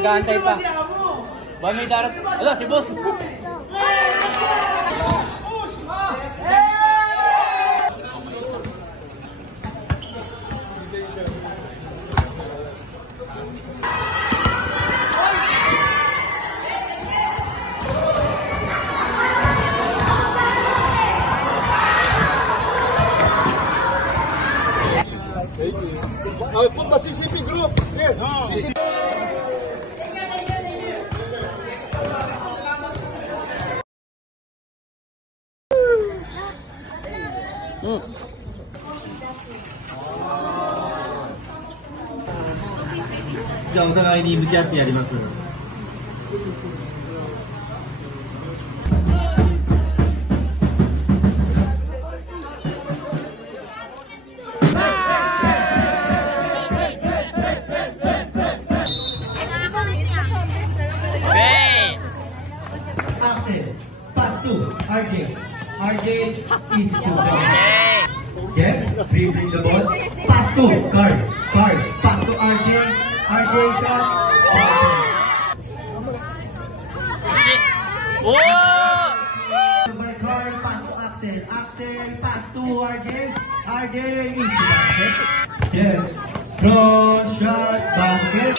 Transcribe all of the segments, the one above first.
nag-aantay pa. Ba may darat? Ala, si boss. Put the CCP group. Here. CCP.じゃあお互いに向き合ってやります。Pass to RJ. RJ is to Jeff, bring the ball. Pass to Card. Card. Pass to RJ. RJ shot. By Card, pass to Axel. Axel, pass to RJ. RJ is to basket. Jeff, cross shot, basket.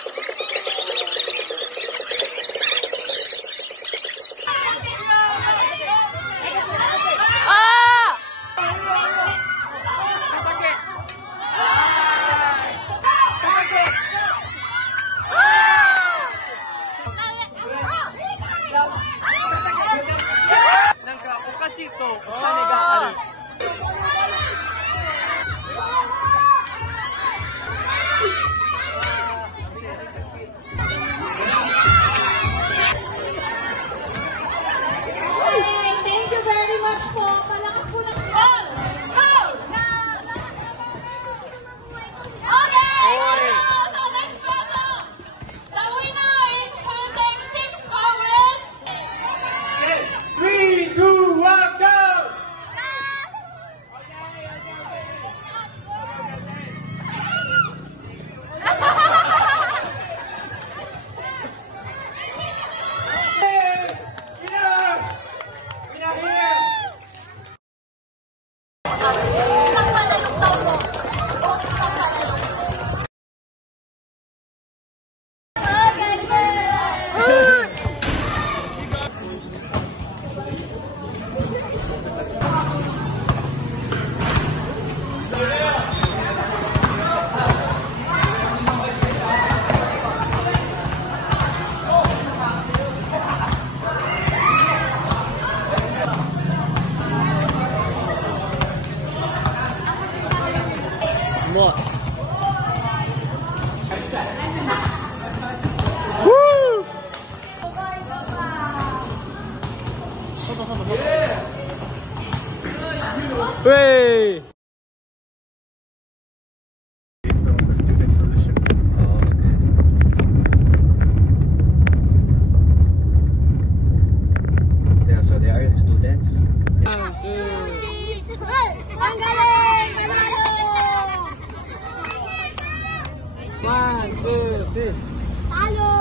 Hey! Based on the student's position. Yeah, so they are students. Ang galing! Panalo! 1, 2, 3. Talo!